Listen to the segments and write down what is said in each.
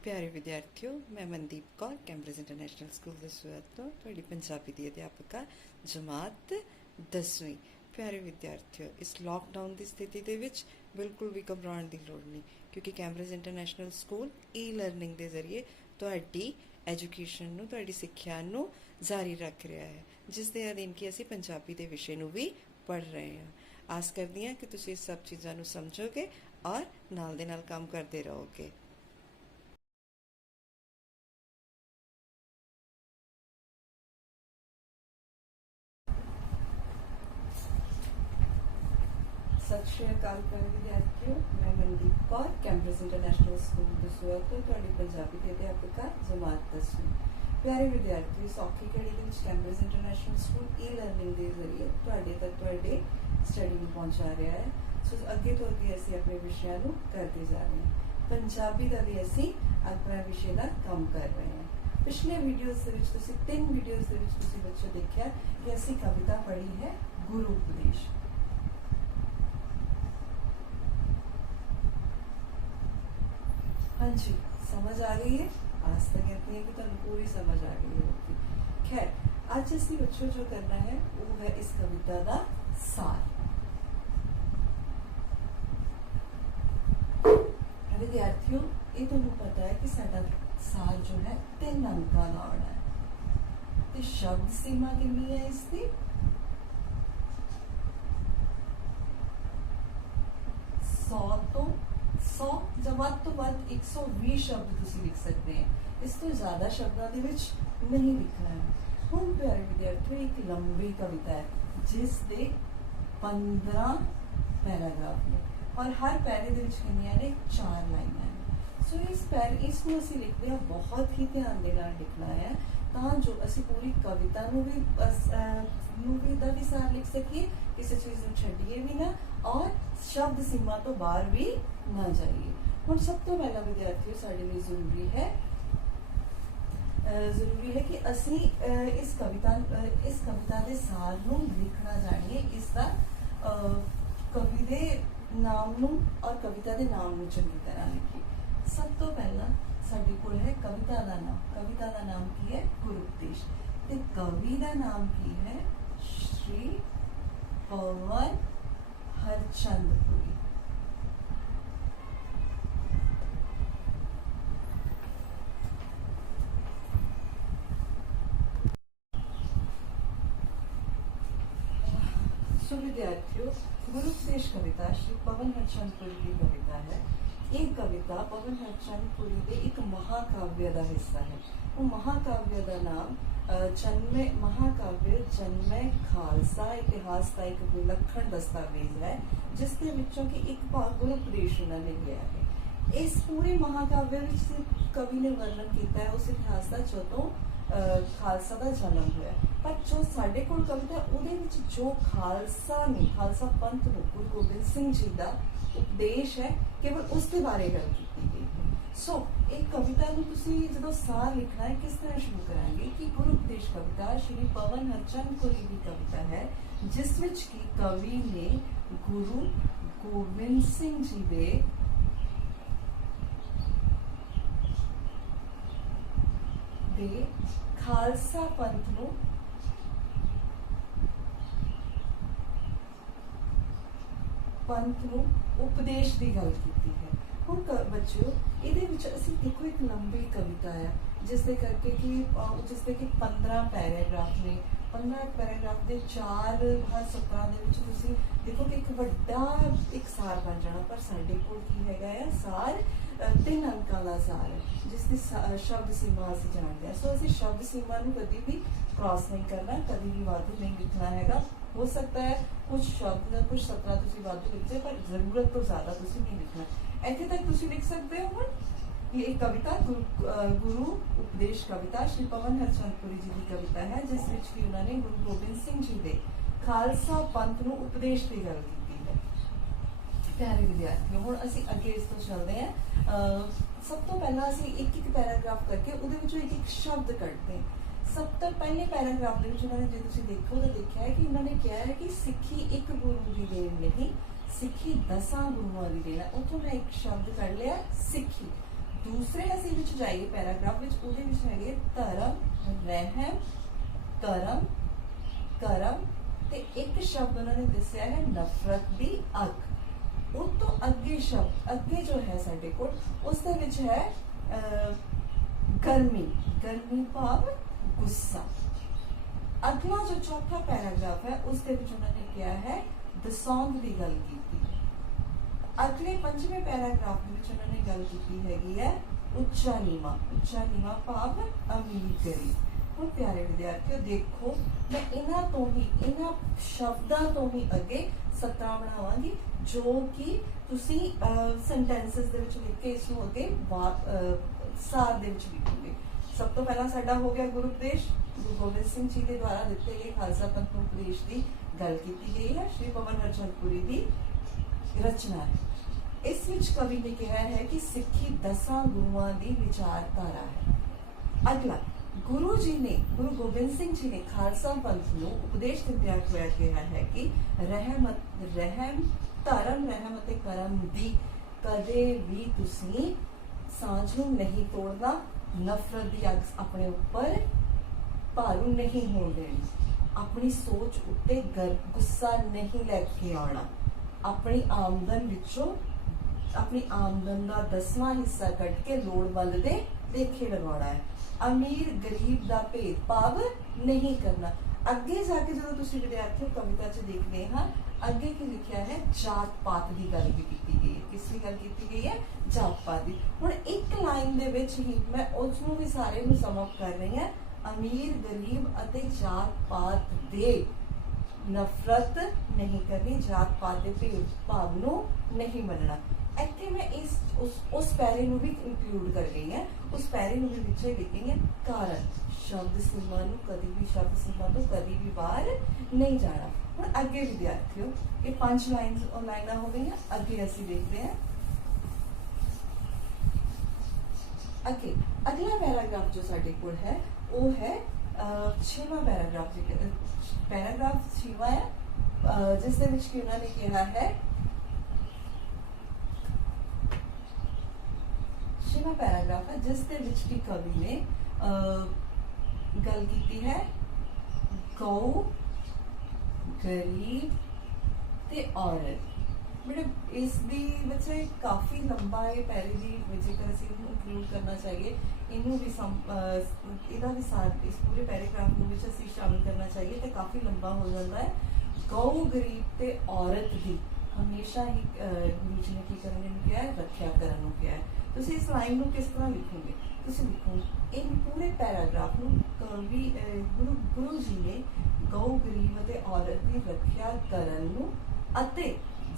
प्यारे विद्यार्थियों, मैं Mandeep Kaur Cambridge international school Dasuya तो थोड़ी पंजाबी दी अध्यापका जमात 10वीं। प्यारे विद्यार्थियों, इस लॉकडाउन की स्थिति दे विच बिल्कुल भी घबराने की लोड़ नहीं, क्योंकि Cambridge international school e learning के जरिए तुहाडी एजुकेशन नूं, तुहाडी सिक्ख्या नूं जारी रख रहा है, जिस दे अधीन कि असीं पंजाबी के विषय नूं भी पढ़ रहे हैं। आस करदी हां कि तुसीं इस सब चीज़ां नूं समझोगे और नाल दे नाल काम करते रहोगे। सत श्री अकाल प्यारे विद्यार्थियों, मैं Mandeep Kaur Cambridge international school Dasuya तो तुहाडी पंजाबी के अध्यापका जमात 10वीं। प्यारे विद्यार्थियों, सौखी घड़ी के Cambridge international school e learning के जरिए तुहाडे तक तुहाडे स्टडी में पहुँचा रहा है। सो अगे तो अगे असीं अपने विषयों को करते जा रहे हैं। पंजाबी का भी असीं अपना विषय का काम कर रहे हैं। पिछले वीडियोज़ के विच तुसीं 3 वीडियोज़ के विच तुसीं बच्चों देखा कि असीं कविता पढ़ी है गुरु उपदेश। हाँ जी, समझ आ गई है। आज तक कहती है कि तुम पूरी समझ आ गई होगी। खैर, आज असीं बच्चों जो करना है वो है इस कविता का सार। विद्यार्थियों, ये तुहानूं पता है कि साडा सार जो है 3 अंकों का आना है। ते शब्द सीमा कितनी है इसकी? 100 ਜਾਂ ਵੱਧ ਤੋਂ ਵੱਧ 120 शब्द तुसीं लिख सकते हैं। इस तो ज़्यादा शब्दों के विच नहीं लिखना है। हुण प्यारे विद्यार्थियों, एक लंबी कविता है जिस दे 15 पैराग्राफ ने और हर पैरे दे विच कितनियां ने 4 लाइनां ने। सो इसको असीं लिखदे हां बहुत ही ध्यान दे नाल लिखना है तां जो असीं पूरी कविता नूं भी दा भी सार लिख सकीए, किसी चीज़ नूं छड्डीए भी ना और शब्द सीमा तो बाहर भी ना जाइए। हुण सब तो पहला विद्यार्थियों साडे लिए जरूरी है कि असीं इस कविता के सार नूं लिखना जानिए। इसका कवि दे नाम नूं और कविता के नाम नूं चंगी तरह लिखिए। सब तो पहला साडे कोल है कविता का नाम। कविता का नाम की है गुरुपदेश ते कवि का नाम की है श्री पवन हरचंदपुरी। सो विद्यार्थियों, गुरुपदेश कविता श्री पवन हरचंदपुरी की कविता है। ये कविता पवन हरचंदपुरी के एक महाकाव्य का हिस्सा है। वो महाकाव्य का नाम जन्मे खालसा इतिहास का एक विलक्षण दस्तावेज है, जिसके विचों की एक भाग गुरुपदेश उन्होंने लिया है। इस पूरे महाकाव्य कवि ने वर्णन किया है उस इतिहास का जदों खालसा का जन्म हुआ। पर जो साडे कोल कविता उहदे विच जो खालसा पंथ नूं गुरु गोबिंद सिंह जी का उपदेश है, केवल उसके बारे गल की गई है। सो एक कविता नूं तुसीं जदों सार लिखना है किस तरह शुरू करांगे कि गुरु उपदेश कविता श्री पवन हरचंदपुरी की कविता है, जिस विच की कवि ने गुरु गोबिंद सिंह जी दे खालसा पंथ नूं उपदेश की गल की है। हुण बच्चों, इहदे विच असीं देखो एक लंबी कविता है जिसदे करके कि 15 पैराग्राफ ने। 15 पैराग्राफ के 4 हर सत्रां दे विच तुसीं देखो कि एक वड्डा एक सार बन जाना। पर साडे कोल की हैगा है सार 3 अंकों का सार है, जिसकी शब्द सीमा असीं जानते हैं। सो असीं शब्द सीमा नूं कभी भी क्रॉस नहीं करना, कभी भी वाधू नहीं लिखना हैगा। हो सकता है कुछ शब्द या कुछ सत्र तुसीं वाधू लिखते, पर जरूरत तो ज़्यादा तुसीं नहीं लिखना। इत्थे तक तुसीं लिख सकते हो। ये एक कविता गुरु उपदेश कविता श्री पवन हरचंदपुरी जी की कविता है, जिस विच कि उन्होंने गुरु गोबिंद सिंह जी के खालसा पंथ नूं उपदेश की गल की है। प्यारे विद्यार्थियों, हुण असीं अगे इस तो चलते हैं। सब तो पहला असीं एक पैराग्राफ करके उहदे विचों एक शब्द कढ़ते हैं। सब तो पहले पैराग्राफ के उन्होंने जो तुसीं देखो तो देखा है कि उन्होंने कहा है कि सिक्खी एक गुरु की देन नहीं, सिक्खी 10 गुरुओं की देन है। उतों मैं एक शब्द कढ़ लिया सिक्खी। दूसरे असीं विच जाइए पैराग्राफ विच, उहदे विच हैगे धर्म रहम करम करम ते एक शब्द उन्होंने दस्या है नफरत दी अग। उस तो अगे शब्द अगे जो है साडे कोल उस दे विच है गर्मी, गर्मी भाव गुस्सा। अगला जो चौथा पैराग्राफ है उस दे विच उन्होंने क्या है दसौंध की गल की। अगले पंजवें पैराग्राफ में उन्होंने गल की हैगी है उच्चा नीवा भाव अमीर गरीब। हुण प्यारे विद्यार्थियों देखो, मैं इन्हां तो ही इन्हां शब्दां तो ही अगे सतरां बनावांगी जो कि तुसी सेंटेंसेस दे विच लिख के इसनूं अगे सार दे विच लिखोगे। सब तो पहला साडा हो गया गुरु उपदेश, गुरु गोबिंद सिंह जी के द्वारा दिते गए खालसा पंथ उपदेश की गल की गई है। श्री पवन हरचंदपुरी की रचना है। इस विच कवि ने कहा है कि सिक्खी 10 गुरुआं दी विचारधारा है। अगला गुरु जी ने, गुरु गोबिंद सिंह जी ने खालसा पंथ नूं उपदेश दिंदिआं होया कहा है कि रहम धर्म रहम अते करम दी कदे भी तुसीं सांझ नूं नहीं तोड़ना, नफरत दी अग अपने उपर भारू नहीं होण देनी, अपनी सोच उत्ते गुस्सा नहीं लैके आना, अपनी आमदन विचों अपनी आमदन का 10वां हिस्सा कट के लोड़वंद दे लेखे लगाना है, अमीर गरीब का भेदभाव नहीं करना। अगे जाके जो तुसीं विद्यार्थियों कविता च देखते हाँ अगे की लिखा है जात पात की गल भी की गई है। किसकी गल की गई है? जात पात की। हुण एक लाइन दे विच ही मैं उसनूं भी सारे नूं सम अप कर रही है, अमीर गरीब अते जात पात दे नफरत नहीं करनी, जात पात के भेदभाव नूं नहीं मनना। इत्थे मैं उस पैरे नूं भी इंक्लूड कर गई है, उस पैरे नूं भी विच लिखेंगे कारण शब्द सीमा नूं कदी भी शब्द सीमा तो कदी भी बाहर नहीं जाना। हुण अगे विद्यार्थियों ये 5 लाइनां हो गई। अगे असीं देखते हैं अगे अगला पैराग्राफ जो साडे कोल है वो है 6वां पैराग्राफ। पैराग्राफ 6वां है जिस दे विच कि उन्होंने कहा है 6वां पैराग्राफ है जिस दे विच कि कवि ने गल की है गौ गरीब ते औरत। बेटे इसकी वैसे काफ़ी लंबा है पैरे की जेकर असीं इंक्लूड करना चाहिए, इनू भी इहदा भी साथ इस पूरे पैराग्राफ में असीं शामिल करना चाहिए तो काफ़ी लंबा हो जाता है। गौ गरीब ते औरत की हमेशा ही गुरु जी ने की करने को क्या है रखिया करने को क्या है। तुसीं इस लाइन को किस तरह लिखोगे? तुसीं लिखो इन पूरे पैराग्राफ में कवि गुरु जी ने गौ गरीब ते औरत की रखिया करने अते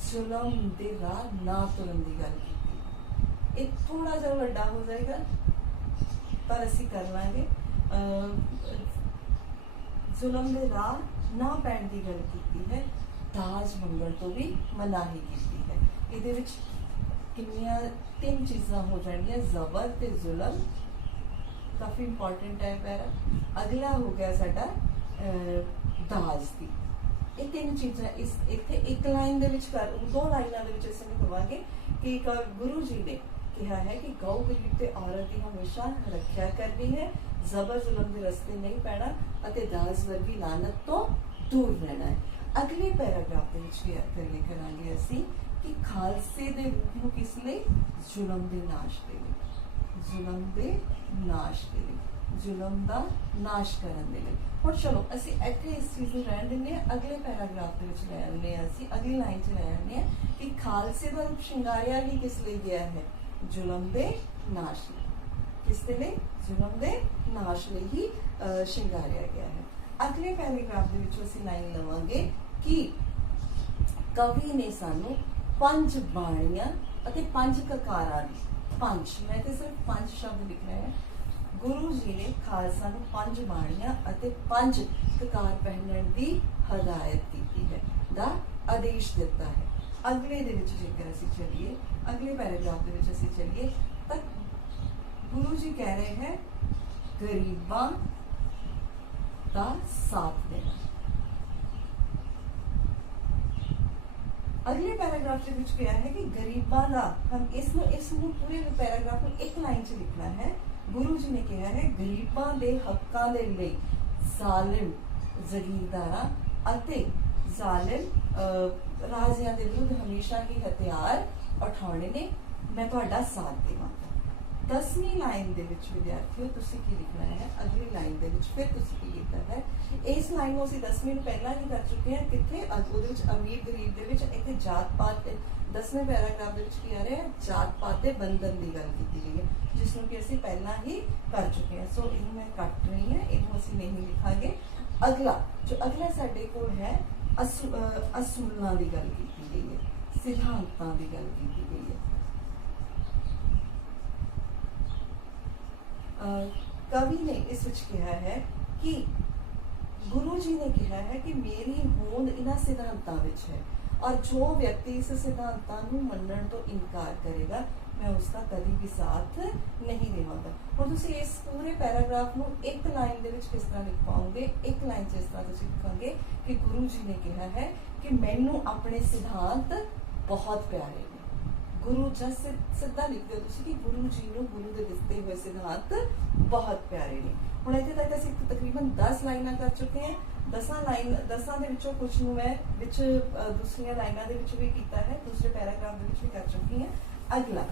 जुलम दे राह ना तुरन की गल की। एक थोड़ा जा वड्डा हो जाएगा पर असीं कर लांगे। जुलम दे राह ना पैण की गल की है, दाज मंगण तो भी मनाही की है। इहदे विच कितनियां 3 चीज़ां हो जाएंगियां, जबर ते जुलम काफ़ी इंपॉर्टेंट है पैरा। अगला हो गया साडा दाज की। ये 3 चीज़ां इस इत्थे एक लाइन दे विच कर 2 लाइनां दे विच असीं कहांगे कि गुरु जी ने कहा है कि गौ गरीब ते औरत की हमेशा रखिया करनी है, जबर जुलम के रस्ते नहीं पैना अते दाज वर्गी लानत तो दूर रहना है। अगले पैराग्राफ के गल करांगे असीं कि खालसे दे रूप नूं किस लई? जुलम दे नाश दे लई, जुलम दे नाश दे लई, जुलम दा नाश करन दे लई। हुण चलो असीं इत्थे इस चीज़ नूं रहण दिंदे हां। अगले पैराग्राफ दे विच लै आने असीं अगली लाइन च लै आने आ कि खालसे दा रूप शिंगारिया ही किस लई गया है? जुलम दे नाश लई। किस दे लई? जुलम दे नाश लई ही शिंगारिया गया है। अगले पैराग्राफ दे विच असीं लाइन लवांगे कि कवि ने सानू 5 बाणियां अते 5 ककारां दी 5 मैं तो सिर्फ 5 शब्द लिख रहे हैं। गुरु जी ने खालसा नूं 5 बाणियां अते 5 ककार पहनण दी हदायत की है, दा आदेश दिता है। अगले दे विच जेकर असीं चलिए अगले पैराग्राफ दे विच असीं चलिए तां गुरु जी कह रहे हैं गरीबां दा साथ देना। अगले पैराग्राफ के विच क्या है कि गरीबां दा हम इसनूं पूरे पैराग्राफ में एक लाइन च लिखना है। गुरु जी ने कहा है गरीबां दे हक्कां दे लई ਜ਼ਾलिम ਜ਼ਗੀਰਦਾਰਾਂ ਅਤੇ ਜ਼ਾਲਿਮ ਰਾਜਿਆਂ ਦੇ ਵਿਰੁੱਧ ਹਮੇਸ਼ਾ ਹੀ ਹਥਿਆਰ ਉਠਾਉਣੇ ਨੇ, मैं ਤੁਹਾਡਾ ਸਾਥ ਦੇਵਾਂਗਾ। 10ਵੀਂ ਲਾइन ਦੇ ਵਿੱਚ ਵਿਦਿਆਰਥੀਓ ਤੁਸੀਂ ਕੀ ਲਿਖਣਾ ਹੈ? ਅਗਲੀ ਲਾइन ਦੇ ਵਿੱਚ ਫਿਰ ਤੁਸੀਂ ਕੀ ਲਿਖਣਾ ਹੈ? ਇਸ ਲਾइन ਨੂੰ ਅਸੀਂ 10ਵੀਂ ਨੂੰ ਪਹਿਲਾਂ ਹੀ ਕਰ ਚੁੱਕੇ ਹਾਂ। ਕਿੱਥੇ? ਉਹਦੇ ਵਿੱਚ ਅਮੀਰ ਗਰੀਬ ਦੇ ਵਿੱਚ ਇੱਥੇ ਜਾਤ ਪਾਤ ਤੇ 10ਵੇਂ ਪੈਰਾਗ੍ਰਾਫ ਦੇ ਵਿੱਚ ਕੀ ਆ ਰਿਹਾ? ਜਾਤ ਪਾਤ ਦੇ ਬੰਧਨ ਦੀ ਗੱਲ ਕੀਤੀ ਗਈ ਹੈ, ਜਿਸ ਨੂੰ ਕਿ ਅਸੀਂ ਪਹਿਲਾਂ ਹੀ ਕਰ ਚੁੱਕੇ ਹਾਂ। ਸੋ ਇਹਨੂੰ ਮੈਂ ਕੱਟ ਰਹੀ ਹਾਂ, ਇਹਨੂੰ ਅਸੀਂ ਨਹੀਂ ਲਿਖਾਂਗੇ। ਅਗਲਾ ਸਾਡੇ ਕੋਲ ਹੈ ਅਸੂਲਾਂ ਦੀ ਗੱਲ ਕੀਤੀ ਗਈ ਹੈ, ਸਿਧਾਂਤਾਂ ਦੀ ਗੱਲ ਕੀਤੀ ਗਈ ਹੈ। कवि ने इस विच कहा है कि गुरु जी ने कहा है कि मेरी होंद इन्हां सिद्धांतां विच है और जो व्यक्ति इस सिद्धांतां नूं मन्नण तो इनकार करेगा मैं उसका कभी भी साथ नहीं देवांगा। और तुसीं इस पूरे पैराग्राफ नूं एक लाइन दे विच किस तरह लिख पाओगे? एक लाइन च इस तरह तुसीं लिखोगे कि गुरु जी ने कहा है कि मैनूं अपने सिद्धांत बहुत प्यारे ने। गुरु जस सिद्धा लिखते हो तुसीं कि गुरु जी नूं गुरु दे दिते हुए सिद्धांत बहुत प्यारे ने। हुण इत्थे तक असीं तकरीबन 10 लाइनां कर चुके हैं। 10 दे विचों कुछ नूं मैं विच दूसरियां लाइनां दे विच भी कीता है, दूसरे पैराग्राफ दे विच भी कर चुकी हैं। अगला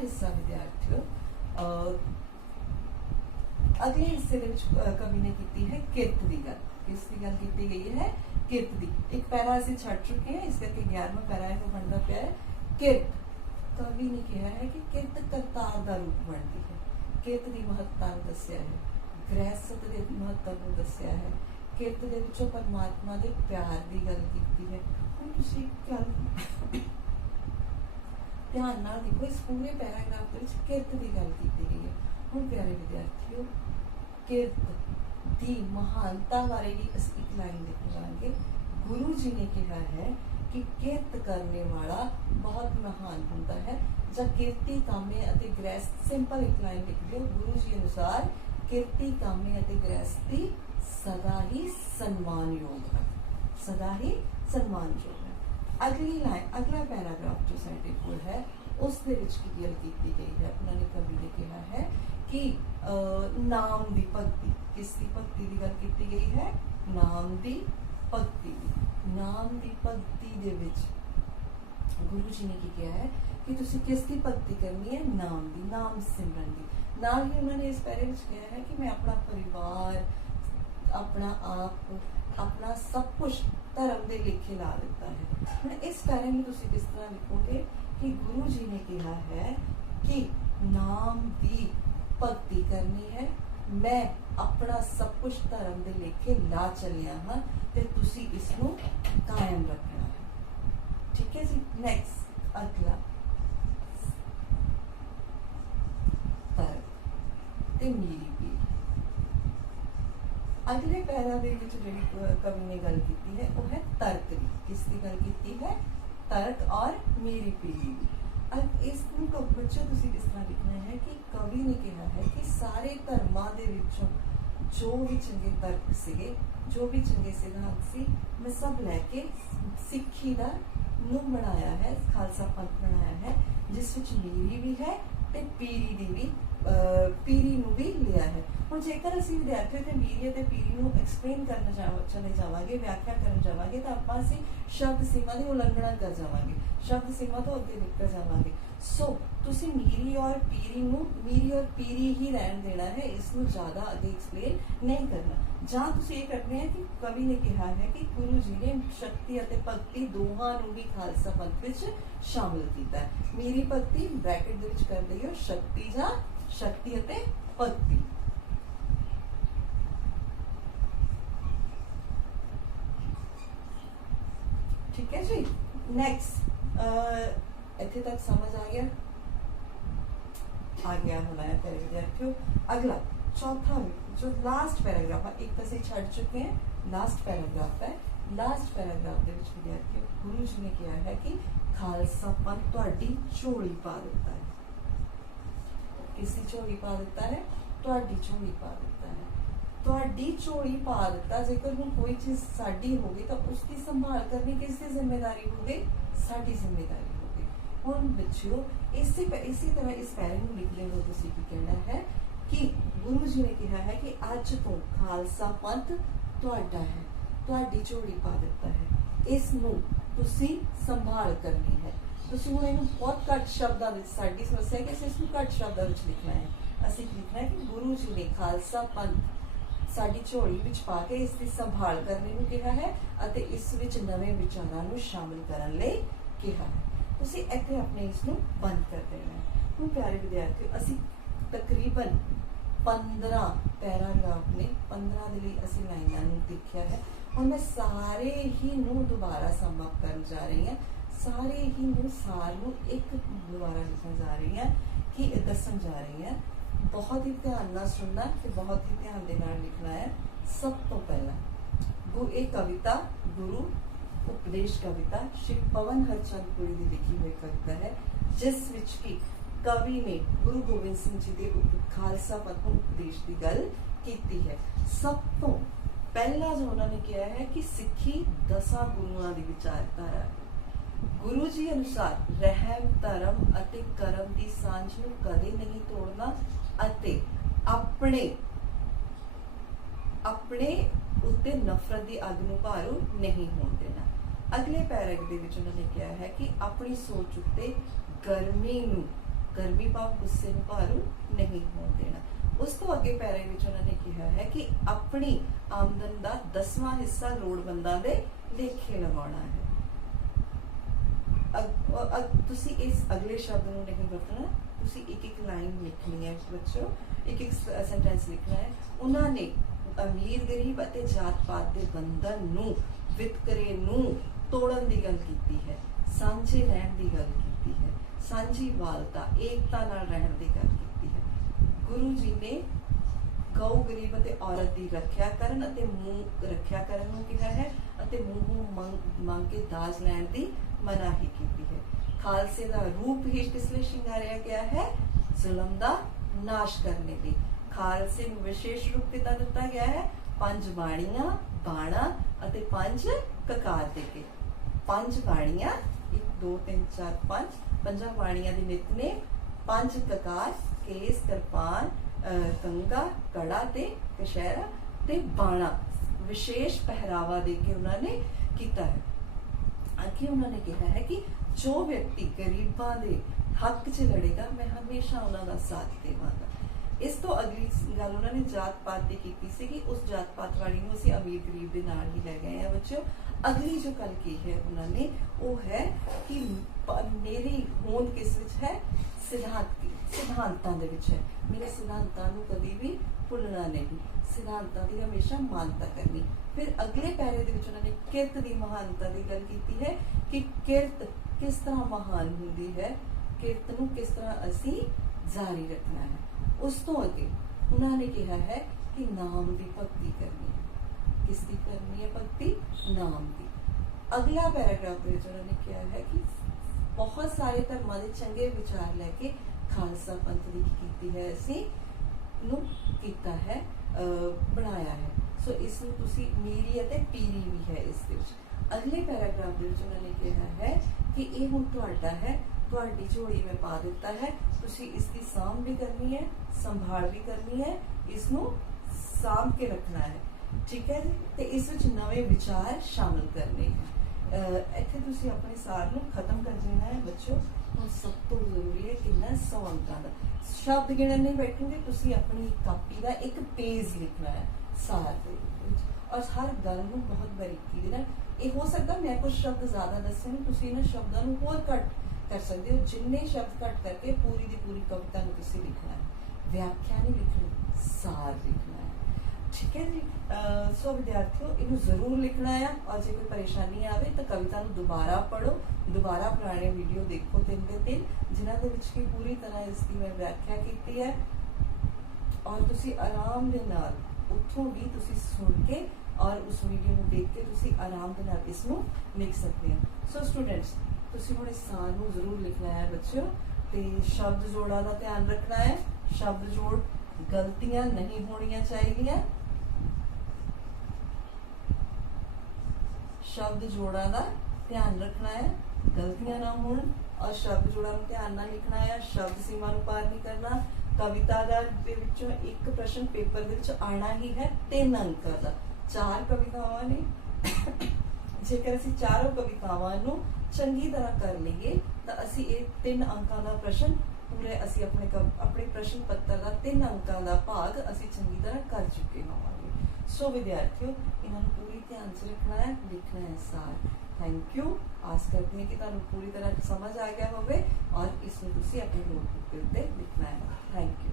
हिस्सा विद्यार्थियों, अगले हिस्से दे विच कवि ने कीती है किरत दी गल। किसकी गल कीती गई है? किरत दी। एक पैरा असीं छड्ड चुके हैं, इस करके 11वां पैरा इह बनदा पिया है किरत। कवि ने कहा है कि किरत करतार दा रूप बनती है। किरत दी महत्ता नूं दस्सिया है, गृहस्थ दे महत्व नूं दस्सिया है, किरत दे विचों परमात्मा दे प्यार दी गल कीती है। हुण तुसीं गल ध्यान नाल देखो, इस पूरे पैराग्राफ दे विच किरत दी गल कीती गई है। हुण प्यारे विद्यार्थियों, किरत दी महानता बारे भी असीं एक लाइन लिखांगे। गुरु जी ने कहा है कि किरत करने वाला बहुत महान होता है। जब किरती कामे अते गृहस्थ, सिंपल एक लाइन लिख लो। गुरु जी अनुसार किरती कामे अते गृहस्थी सदा ही सम्मान योग है, सदा ही सम्मान योग है। अगली लाइन, अगला पैराग्राफ जो साडे कोल है उस दे विच की गल कीती गई है। उन्होंने कवि ने कहा है कि नाम दी भगती, किसकी भगती की गल की गई है? नाम दी भगती। नाम दी भगती दे विच गुरु जी ने की किया है कि तुसी किसकी भगती करनी है? नाम दी, नाम सिमरन दी। नाल ही उन्होंने इस पैरे विच कहा है कि मैं अपना परिवार, अपना आप, अपना सब कुछ धर्म दे लेखे ला दिता है। हुण इस पैरे में तुसी किस तरह लिखोगे कि गुरु जी ने कहा है कि नाम दी भगती करनी है, मैं अपना सब कुछ धर्म दे लेखे ला चलिया हाँ, ते तुसी इसनूं कायम रखना है। ठीक है जी। नेक्स्ट अगला तर्क ते मीरी पीढ़ी। अगले पैरा दे विच जिहड़ी कवि ने गल कीती है वो है तर्क दी। किसकी गल कीती है? तर्क और मीरी पीढ़ी दी। अब इस बच्चों तुसीं किस तरह लिखना है कि कवि ने कहा है कि सारे धर्मां दे विचों जो भी चंगे तर्क सीगे, जो भी चंगे सिद्धांत सी, मैं सब लैके सिक्खी दा नूं बनाया है, खालसा पंथ बनाया है, जिस विच मीरी भी है ते पीरी दी भी पीरी नूं भी लिया है। हुण जेकर असीं विद्यार्थियों ते मीरी ते पीरी नूं एक्सप्लेन करना चले जावांगे, व्याख्या करन जावांगे तां आपां असीं शब्द सीमा दी उलंघना कर जावांगे, शब्द सीमा तो अगे निकल जावांगे। सो तुसीं मीरी और पीरी ही रहन देना है, इसनूं ज़्यादा आगे एक्सप्लेन नहीं करना। जां तुसीं ये करना है कि कवि ने कहा है कि गुरु जी ने शक्ति अते भगती दोहां नूं भी खालसा पंथ विच शामिल कीता है। मीरी भगती ब्रैकेट दे विच कर दईओ शक्ति जां शक्ति अते भगती। ठीक है जी। नेक्स्ट इत्थे तक समझ आ गया होना है प्यारे विद्यार्थियों। अगला चौथा जो लास्ट पैराग्राफ है, एक तो से छड़ चुके हैं, लास्ट पैराग्राफ है। लास्ट पैराग्राफ दे विच विद्यार्थियों गुरु जी ने कहा है कि खालसा पंथ तुहाडी झोली पा देता है। किसकी झोली पा देता है? तुहाडी झोली पा देता है। ਤੁਹਾਡੀ ਝੋਲੀ ਪਾ ਦਿੱਤਾ। जेकर ਹੁਣ कोई चीज साडी होगी तो उसकी संभाल करनी किसकी जिम्मेदारी होगी? साडी जिम्मेदारी होगी। ਹੁਣ बच्चों इसी तरह इस पैरे ਨੂੰ ਲਿਖਦੇ ਹੋ ਤੁਸੀਂ ਕੀ ਕਹਿਣਾ ਹੈ कि गुरु जी ने कहा है कि अज तो खालसा पंथ ਤੁਹਾਡਾ है, ਤੁਹਾਡੀ ਝੋਲੀ ਪਾ ਦਿੱਤਾ है, इस ਨੂੰ ਤੁਸੀਂ संभाल करनी है। ਤੁਸੀਂ ਹੁਣ ਇਹਨੂੰ ਬਹੁਤ ਘੱਟ ਸ਼ਬਦਾਂ ਵਿੱਚ, ਸਾਡੀ ਸਮੱਸਿਆ ਹੈ ਕਿ ਅਸੀਂ ਇਸ ਨੂੰ ਘੱਟ ਸ਼ਬਦਾਂ ਵਿੱਚ ਲਿਖਣਾ ਹੈ। ਅਸੀਂ ਲਿਖਣਾ ਹੈ ਕਿ ਗੁਰੂ ਜੀ ਨੇ ਖਾਲਸਾ ਪੰਥ ਸਾਡੀ ਝੋਲੀ ਵਿੱਚ ਪਾ ਕੇ ਇਸ ਦੀ ਸੰਭਾਲ ਕਰਨ ਨੂੰ ਕਿਹਾ ਹੈ ਅਤੇ ਇਸ ਵਿੱਚ ਨਵੇਂ ਵਿਚਾਰਾਂ ਨੂੰ ਸ਼ਾਮਿਲ ਕਰਨ ਲਈ ਕਿਹਾ ਹੈ। ਤੁਸੀਂ ਇੱਥੇ ਆਪਣੇ ਇਸ ਨੂੰ ਬੰਦ ਕਰ ਦੇਣਾ ਹੈ। ਹੁਣ ਪਿਆਰੇ ਵਿਦਿਆਰਥੀਓ, ਅਸੀਂ ਤਕਰੀਬਨ 15 ਪੈਰਾਗ੍ਰਾਫ ਨੇ, 15 ਦੇ ਲਈ ਅਸੀਂ ਲਾਈਨਾਂ ਨੂੰ ਦੇਖਿਆ ਹੈ। ਹੁਣ ਮੈਂ ਸਾਰੇ ਹੀ ਨੂੰ ਦੁਬਾਰਾ ਸਮ ਅਪ ਕਰਨ ਜਾ ਰਹੀ ਹਾਂ, ਸਾਰੇ ਹੀ ਨੂੰ ਸਾਰ ਨੂੰ ਇੱਕ ਦੁਬਾਰਾ ਲਿਖਣ ਜਾ ਰਹੀ ਹਾਂ ਕਿ ਦੱਸਣ ਜਾ ਰਹੀ ਹਾਂ। बहुत ही ध्यान ਨਾਲ सुनना कि बहुत ही ध्यान ਦੇ ਨਾਲ लिखना है। सब तो पहला एक कविता गुरु उपदेश कविता श्री पवन हरचंदपुरी ਦੀ लिखी हुई कविता है, जिस विच की कवि ने गुरु गोबिंद सिंह जी ਦੇ खालसा पंथ उपदेश की गल की है। सब तो पहला जो उन्होंने किया है कि सिक्खी 10 गुरुओं की विचारधारा, गुरु जी अनुसार रहम धर्म ਅਤੇ ਕਰਮ ਦੀ ਸਾਂਝ ਨੂੰ ਕਦੇ ਨਹੀਂ ਤੋੜਨਾ ਅਤੇ ਆਪਣੇ ਉੱਤੇ ਨਫ਼ਰਤ ਦੀ ਅੱਗ ਨੂੰ ਭਾਰੂ ਨਹੀਂ ਹੋਣ ਦੇਣਾ। ਅਗਲੇ ਪੈਰਾਗ੍ਰਾਫ ਦੇ ਵਿੱਚ ਉਹਨਾਂ ਨੇ ਕਿਹਾ ਹੈ ਕਿ ਆਪਣੀ ਸੋਚ ਉੱਤੇ ਗਰਮੀ ਭਾਵ ਗੁੱਸੇ ਨੂੰ ਭਾਰੂ ਨਹੀਂ ਹੋਣ ਦੇਣਾ। ਉਸ ਤੋਂ ਅੱਗੇ ਪੈਰਾਗ੍ਰਾਫ ਵਿੱਚ ਉਹਨਾਂ ਨੇ ਕਿਹਾ ਹੈ ਕਿ ਆਪਣੀ ਆਮਦਨ ਦਾ 10ਵਾਂ ਹਿੱਸਾ ਲੋੜਵੰਦਾਂ ਦੇ ਲੇਖੇ ਲਗਾਉਣਾ ਹੈ। ਤੁਸੀਂ ਇਸ ਅਗਲੇ ਸ਼ਬਦ ਨੂੰ ਨਹੀਂ ਵਰਤਣਾ, ਤੁਸੀਂ ਇੱਕ ਲਾਈਨ ਲਿਖਣੀ ਹੈ ਬੱਚੋ, ਇੱਕ ਸੈਂਟੈਂਸ ਲਿਖਣਾ ਹੈ। ਉਹਨਾਂ ਨੇ ਅਮੀਰ ਗਰੀਬ ਅਤੇ ਜਾਤ ਪਾਤ ਦੇ ਬੰਧਨ ਨੂੰ, ਵਿਤਕਰੇ ਨੂੰ ਤੋੜਨ ਦੀ ਗੱਲ ਕੀਤੀ ਹੈ, ਸਾਂਝੇ ਰਹਿਣ ਦੀ ਗੱਲ ਕੀਤੀ ਹੈ, ਸਾਂਝੀ ਵਾਲਤਾ ਏਕਤਾ ਨਾਲ ਰਹਿਣ ਦੀ ਗੱਲ ਕੀਤੀ ਹੈ। ਗੁਰੂ ਜੀ ਨੇ ਗਊ ਗਰੀਬ ਅਤੇ ਔਰਤ ਦੀ ਰੱਖਿਆ ਕਰਨ ਅਤੇ ਮੂੰਹ ਰੱਖਿਆ ਕਰਨ ਨੂੰ ਕਿਹਾ ਹੈ ਅਤੇ ਮੂੰਹ ਮੰਗ ਕੇ ਦਾਜ ਲੈਣ ਦੀ ਮਨਾਹੀ ਕੀਤੀ ਹੈ। ਖਾਲਸੇ ਦਾ ਰੂਪ ਹੀ ਕਿਸ ਲਈ ਸ਼ਿੰਗਾਰਿਆ ਗਿਆ ਹੈ? ਜ਼ੁਲਮ ਦਾ ਨਾਸ਼ ਕਰਨੇ ਲਈ। ਖਾਲਸੇ ਨੂੰ ਵਿਸ਼ੇਸ਼ ਰੂਪ ਦਿੱਤਾ ਗਿਆ ਹੈ 5 ਬਾਣੀਆਂ, ਬਾਣਾ ਅਤੇ 5 ਕਕਾਰ ਦੇ ਕੇ। 5 ਬਾਣੀਆਂ 1 2 3 4 5, 5 ਬਾਣੀਆਂ ਦੀ ਨਿਤ ਨੇ 5 ਕਕਾਰ, ਕੇਸ, ਕਿਰਪਾਨ, ਕੰਗਾ, ਕੜਾ ਤੇ ਕਸ਼ਹਿਰਾ ਤੇ ਬਾਣਾ ਵਿਸ਼ੇਸ਼ ਪਹਿਰਾਵਾ ਦੇ ਕੇ ਉਹਨਾਂ ਨੇ ਕੀਤਾ ਹੈ। ਅੱਗੇ ਉਹਨਾਂ ਨੇ ਕਿਹਾ ਹੈ ਕਿ ਜੋ ਵਿਅਕਤੀ ਗਰੀਬਾਂ ਦੇ ਹੱਕ 'ਚ ਲੜੇਗਾ, ਮੈਂ ਹਮੇਸ਼ਾ ਉਹਨਾਂ ਦਾ ਸਾਥ ਦੇਵਾਂਗਾ। ਇਸ ਤੋਂ ਅਗਲੀ ਗੱਲ ਉਹਨਾਂ ਨੇ ਜਾਤ ਪਾਤ ਦੀ ਕੀਤੀ ਸੀ ਕਿ ਉਸ ਜਾਤ ਪਾਤ ਵਾਲੀ ਨੂੰ ਅਸੀਂ ਅਮੀਰ ਗਰੀਬ ਦੇ ਨਾਲ ਹੀ ਲੈ ਗਏ ਆ ਬੱਚਿਓ। ਅਗਲੀ ਜੋ ਗੱਲ ਕੀ ਹੈ ਉਹਨਾਂ ਨੇ, ਉਹ ਹੈ ਕਿ ਮੇਰੀ ਹੋਂਦ ਕਿਸ ਵਿੱਚ ਹੈ? ਸਿਧਾਂਤਾਂ ਦੇ ਵਿੱਚ ਹੈ। ਮੇਰੇ ਸਿਧਾਂਤਾਂ ਨੂੰ ਕਦੀ ਵੀ ਭੁੱਲਣਾ ਨਹੀਂ, ਸਿਧਾਂਤਾਂ ਦੀ ਹਮੇਸ਼ਾ ਮਾਨਤਾ ਕਰਨੀ। ਫਿਰ ਅਗਲੇ ਪੈਰੇ ਦੇ ਵਿੱਚ ਉਹਨਾਂ ਨੇ ਕਿਰਤ ਦੀ ਮਹਾਨਤਾ ਦੀ ਗੱਲ ਕੀਤੀ ਹੈ ਕਿ ਕਿਰਤ ਕਿਸ ਤਰ੍ਹਾਂ ਮਹਾਨ ਹੁੰਦੀ ਹੈ, ਕਿਰਤ ਨੂੰ ਕਿਸ ਤਰ੍ਹਾਂ ਅਸੀਂ ਜਾਰੀ ਰੱਖਣਾ ਹੈ। ਉਸ ਤੋਂ ਅੱਗੇ ਉਹਨਾਂ ਨੇ ਕਿਹਾ ਹੈ ਕਿ ਨਾਮ ਦੀ ਭਗਤੀ ਕਰਨੀ ਹੈ। ਕਿਸ ਦੀ ਕਰਨੀ ਹੈ ਭਗਤੀ? ਨਾਮ ਦੀ। ਅਗਲਾ ਪੈਰਾਗ੍ਰਾਫ ਵਿੱਚ ਉਹਨਾਂ ਨੇ ਕਿਹਾ ਹੈ ਕਿ ਬਹੁਤ ਸਾਰੇ ਧਰਮਾਂ ਦੇ ਚੰਗੇ ਵਿਚਾਰ ਲੈ ਕੇ ਖਾਲਸਾ ਪੰਥ ਦੀ ਕੀਤੀ ਹੈ, ਅਸੀਂ ਨੂੰ ਕੀਤਾ ਹੈ, ਬਣਾਇਆ ਹੈ। ਸੋ ਇਸ ਨੂੰ ਤੁਸੀਂ ਮੀਰੀ ਅਤੇ ਪੀਰੀ ਵੀ ਹੈ ਇਸ ਦੇ ਵਿੱਚ। ਅਗਲੇ ਪੈਰਾਗ੍ਰਾਫ ਦੇ ਵਿੱਚ ਉਹਨਾਂ ਨੇ ਕਿਹਾ ਹੈ ਕਿ ਇਹ ਹੁਣ ਤੁਹਾਡਾ ਹੈ, ਤੁਹਾਡੀ ਝੋਲੀ ਮੈਂ ਪਾ ਦਿੱਤਾ ਹੈ, ਤੁਸੀਂ ਇਸ ਦੀ ਸਾਂਭ ਵੀ ਕਰਨੀ ਹੈ, ਸੰਭਾਲ ਵੀ ਕਰਨੀ ਹੈ, ਇਸ ਨੂੰ ਸਾਂਭ ਕੇ ਰੱਖਣਾ ਹੈ। ਠੀਕ ਹੈ ਜੀ। ਤੇ ਇਸ ਵਿੱਚ ਨਵੇਂ ਵਿਚਾਰ ਸ਼ਾਮਿਲ ਕਰਨੇ ਹੈ। ਇੱਥੇ ਤੁਸੀਂ ਆਪਣੇ ਸਾਰ ਨੂੰ ਖਤਮ ਕਰ ਦੇਣਾ ਹੈ ਬੱਚੋ। ਹੁਣ ਸਭ ਤੋਂ ਜ਼ਰੂਰੀ ਹੈ ਕਿੰਨਾ 100 ਅੰਕਾਂ ਦਾ ਸ਼ਬਦ ਗਿਣਨ ਨਹੀਂ ਬੈਠੋਗੇ, ਤੁਸੀਂ ਆਪਣੀ ਕਾਪੀ ਦਾ ਇੱਕ ਪੇਜ ਲਿਖਣਾ ਹੈ ਸਾਰ ਦੇ ਵਿੱਚ, ਔਰ ਹਰ ਗੱਲ ਨੂੰ ਬਹੁਤ ਬਾਰੀਕੀ ਦੇ ਨਾਲ। ਇਹ ਹੋ ਸਕਦਾ ਮੈਂ ਕੁਝ ਸ਼ਬਦ ਜ਼ਿਆਦਾ ਦੱਸੇ ਨੇ, ਤੁਸੀਂ ਇਹਨਾਂ ਸ਼ਬਦਾਂ ਨੂੰ ਹੋਰ ਘੱਟ ਕਰ ਸਕਦੇ ਹੋ। ਜਿੰਨੇ ਸ਼ਬਦ ਘੱਟ ਕਰਕੇ ਪੂਰੀ ਦੀ ਪੂਰੀ ਕਵਿਤਾ ਨੂੰ ਤੁਸੀਂ ਲਿਖਣਾ ਹੈ, ਵਿਆਖਿਆ ਨਹੀਂ ਲਿਖਣੀ, ਸਾਰ ਲਿਖਣਾ ਹੈ। ਠੀਕ ਹੈ ਜੀ। ਸੋ ਵਿਦਿਆਰਥੀਓ, ਇਹਨੂੰ ਜ਼ਰੂਰ ਲਿਖਣਾ ਹੈ। ਔਰ ਜੇ ਕੋਈ ਪਰੇਸ਼ਾਨੀ ਆਵੇ ਤਾਂ ਕਵਿਤਾ ਨੂੰ ਦੁਬਾਰਾ ਪੜ੍ਹੋ, ਦੁਬਾਰਾ ਪੁਰਾਣੇ ਵੀਡੀਓ ਦੇਖੋ 3 ਦੇ 3, ਜਿਨ੍ਹਾਂ ਦੇ ਵਿੱਚ ਕਿ ਪੂਰੀ ਤਰ੍ਹਾਂ ਇਸ ਦੀ ਮੈਂ ਵਿਆਖਿਆ ਕੀਤੀ ਹੈ। ਔਰ ਤੁਸੀਂ ਆਰਾਮ ਦੇ ਨਾਲ ਉੱਥੋਂ ਵੀ ਤੁਸੀਂ ਸੁਣ ਕੇ ਔਰ ਉਸ ਵੀਡੀਓ ਨੂੰ ਦੇਖ ਕੇ ਤੁਸੀਂ ਆਰਾਮ ਦੇ ਨਾਲ ਇਸ ਨੂੰ ਲਿਖ ਸਕਦੇ ਹੋ। ਸੋ ਸਟੂਡੈਂਟਸ, ਤੁਸੀਂ ਹੁਣ ਇਸ ਸਾਰ ਨੂੰ ਜ਼ਰੂਰ ਲਿਖਣਾ ਹੈ ਬੱਚਿਓ, ਤੇ ਸ਼ਬਦ ਜੋੜਾਂ ਦਾ ਧਿਆਨ ਰੱਖਣਾ ਹੈ। ਸ਼ਬਦ ਜੋੜ ਗਲਤੀਆਂ ਨਹੀਂ ਹੋਣੀਆਂ ਚਾਹੀਦੀਆਂ। शब्द जोड़ा का ध्यान रखना है, गलतियां ना होण और शब्द जोड़ा नूं ध्यान नाल लिखना है, शब्द सीमा नूं पार नहीं करना। कविता दे विचों एक प्रश्न पेपर दे विच आना ही है 3 अंकां दा। 4 कवितावां ने जेकर असीं चारों कवितावां नूं चंगी तरह कर लईए तां असीं ये 3 अंकां दा प्रश्न पूरे असीं अपने प्रश्न पत्र का 3 अंकां दा भाग असीं चंगी तरह कर चुके होवांगे। सो विद्यार्थियों इन्हां नूं पूरी ध्यान से रखना है, लिखना है सार। Thank you. आस करती हैं कि तुहानूं पूरी तरह समझ आ गया होवे और इसमें तुसीं अपनी नोटबुक के उत्ते लिखना है। Thank you.